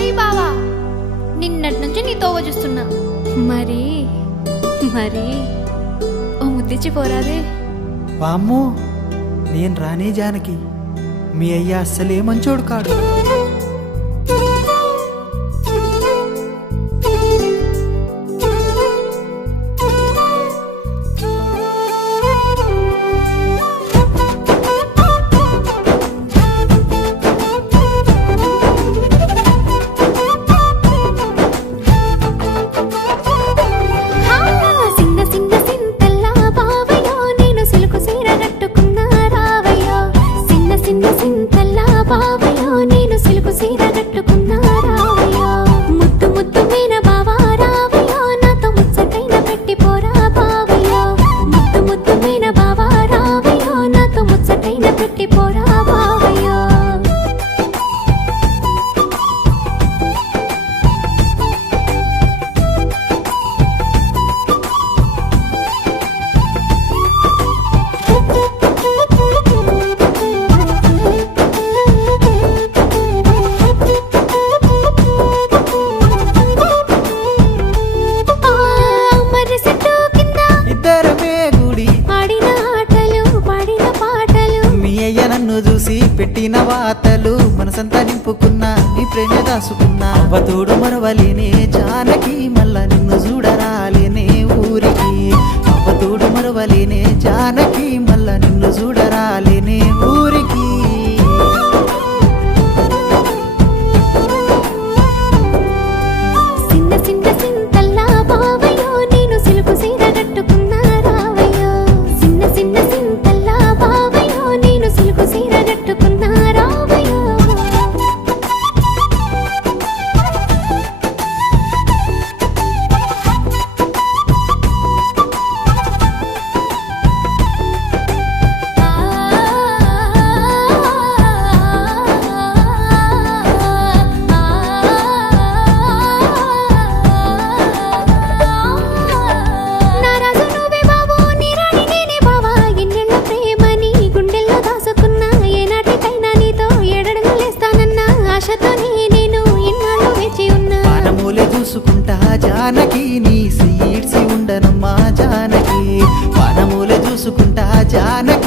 ఓయ్ బావా, నిన్నటి నుంచి నీ తోవ చూస్తున్నా. మరి మరి ఓ ముద్దిచ్చి పోరాదే. వామ్మో, నేను రానే జానకి, మీ అయ్య అస్సలే మంచోడు కాడు. చూసి పెట్టిన వాతలు మనసంతా నింపుకున్నా, నీ ప్రేమ దాసుకున్నా. అవతోడు మరవలేనే జానకి, మళ్ళా నిన్ను చూడరాలేనే ఊరికి. అవతోడు మరవలేనే జానకి, మళ్ళా నిన్ను చూడరాలేనే ఊరికి. చూసుకుంటా జానకి, నీ సీడ్సి ఉండనమ్మా జానకి. వనమూలే చూసుకుంటా జానకి.